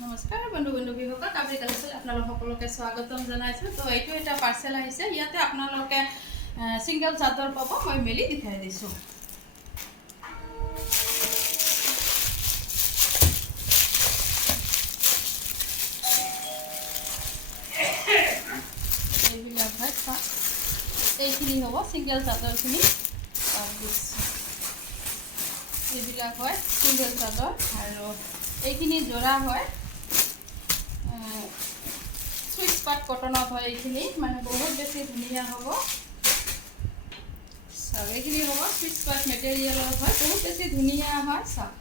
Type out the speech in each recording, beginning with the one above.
নমস্কাৰ বন্ধু বান্ধৱীসকল, কাবেৰী কালেকশ্যন আপোনালোক সকলোকে স্বাগতম জনাইছোঁ। তো এইটো এটা পাৰ্চেল আহিছে, ইয়াতে আপোনালোকে ছিংগল চাদৰ পাব। মই মেলি দেখাই দিছোঁ। এইবিলাক হয়, এইখিনি হ'ব ছিংগল চাদৰখিনি। এইবিলাক হয় ছিংগল চাদৰ, আৰু এইখিনি যোৰা হয় সুইচ পাট কটনত হয়। এইখিনি মানে বহুত বেছি ধুনীয়া হ'ব। চাওক, এইখিনি হ'ব সুইচ পাট মেটেৰিয়েলৰ হয়, বহুত বেছি ধুনীয়া হয়। চাওক,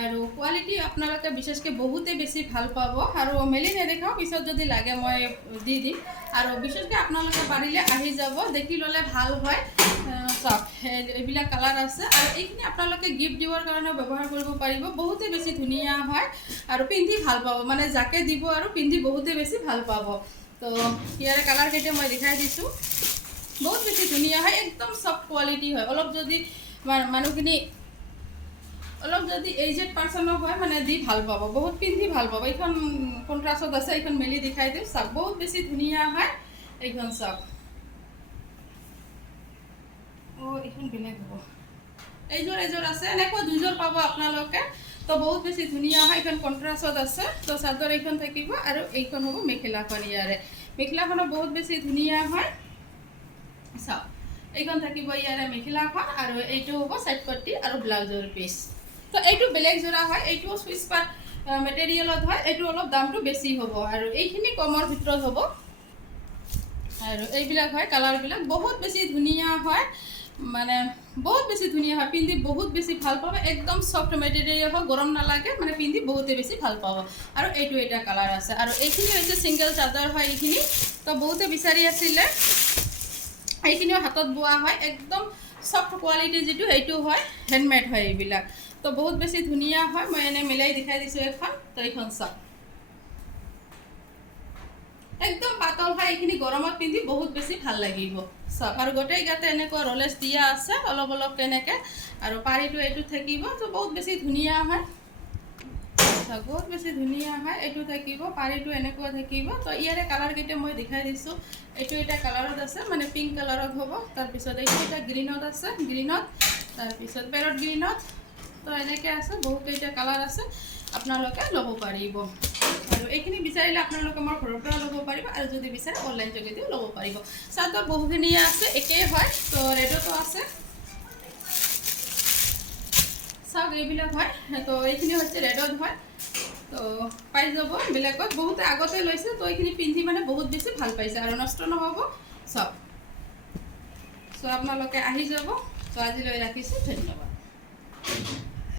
আৰু কোৱালিটি আপোনালোকে বিশেষকৈ বহুতেই বেছি ভাল পাব। আৰু মেলি নেদেখাওঁ, পিছত যদি লাগে মই দি দিম। আৰু বিশেষকৈ আপোনালোকে পাৰিলে আহি যাব, দেখি ল'লে ভাল হয়। চাওক, এইবিলাক কালাৰ আছে, আৰু এইখিনি আপোনালোকে গিফ্ট দিবৰ কাৰণেও ব্যৱহাৰ কৰিব পাৰিব। বহুতেই বেছি ধুনীয়া হয় আৰু পিন্ধি ভাল পাব, মানে যাকে দিব আৰু পিন্ধি বহুতেই বেছি ভাল পাব। তো ইয়াৰে কালাৰকেইটা মই দেখাই দিছোঁ। বহুত বেছি ধুনীয়া হয়, একদম চফ্ট কোৱালিটি হয়। অলপ যদি মানুহখিনি অলপ যদি এইজেড পাৰ্চনৰ হয়, মানে দি ভাল পাব, বহুত পিন্ধি ভাল পাব। এইখন কণ্ট্ৰাষ্টত আছে, এইখন মেলি দেখাই দিওঁ। চাওক, বহুত বেছি ধুনীয়া হয় এইখন। চাওক, এইখন বেলেগ হ'ব। এইযোৰ আছে, এনেকুৱা দুযোৰ পাব আপোনালোকে। তো বহুত বেছি ধুনীয়া হয়, এইখন কণ্ট্ৰাষ্টত আছে। তো চাদৰ এইখন থাকিব, আৰু এইখন হ'ব মেখেলাখন। ইয়াৰে মেখেলাখনো বহুত বেছি ধুনীয়া হয়। চাওক, এইখন থাকিব ইয়াৰে মেখেলাখন, আৰু এইটো হ'ব চাইড পট্টি আৰু ব্লাউজৰ পিচ। তো এইটো বেলেগ যোৰা হয়, এইটো সুইচ পাট মেটেৰিয়েলত হয়। এইটো অলপ দামটো বেছি হ'ব, আৰু এইখিনি কমৰ ভিতৰত হ'ব। আৰু এইবিলাক হয় কালাৰবিলাক, বহুত বেছি ধুনীয়া হয়, মানে বহুত বেছি ধুনীয়া হয়। পিন্ধি বহুত বেছি ভাল পাব, একদম চফ্ট মেটেৰিয়েল হয়, গৰম নালাগে, মানে পিন্ধি বহুতেই বেছি ভাল পাব। আৰু এইটো এটা কালাৰ আছে, আৰু এইখিনি হৈছে ছিংগল চাদৰ হয় এইখিনি। তো বহুতে বিচাৰি আছিলে, এইখিনিও হাতত বোৱা হয়, একদম চফ্ট কোৱালিটি যিটো সেইটো হয়, হেণ্ডমেড হয় এইবিলাক। তো বহুত বেছি ধুনীয়া হয়। মই এনেই মিলাই দেখাই দিছোঁ এখন। তো এইখন চাওক, একদম পাতল হয়, এইখিনি গৰমত পিন্ধি বহুত বেছি ভাল লাগিব। চাওক, আৰু গোটেই গাতে এনেকুৱা ৰলেছ দিয়া আছে, অলপ অলপ তেনেকৈ, আৰু পাৰিটো এইটো থাকিব। তো বহুত বেছি ধুনীয়া হয়। চাওক, বহুত বেছি ধুনীয়া হয়, এইটো থাকিব, পাৰিটো এনেকুৱা থাকিব। তো ইয়াৰে কালাৰকেইটা মই দেখাই দিছোঁ। এইটো এটা কালাৰত আছে, মানে পিংক কালাৰত হ'ব। তাৰপিছত এইটো এটা গ্ৰীণত আছে, গ্ৰীণত, তাৰপিছত পেৰট গ্ৰীণত। তো এনেকৈ আছে, বহুকেইটা কালাৰ আছে, আপোনালোকে ল'ব পাৰিব। আৰু এইখিনি বিচাৰিলে আপোনালোকে মোৰ ঘৰৰ পৰা ল'ব পাৰিব, আৰু যদি বিচাৰে অনলাইন যোগেদিও ল'ব পাৰিব। চাদৰ বহুখিনিয়ে আছে, একেই হয়। তো ৰেডতো আছে, চাওক, এইবিলাক হয়। তো এইখিনি হৈছে ৰেডত হয়। তো পাই যাব বেলেগত, বহুতে আগতে লৈছে। তো এইখিনি পিন্ধি মানে বহুত বেছি ভাল পাইছে, আৰু নষ্ট নহ'ব। চাওক, আপোনালোকে আহি যাব। তো আজিলৈ ৰাখিছোঁ, ধন্যবাদ।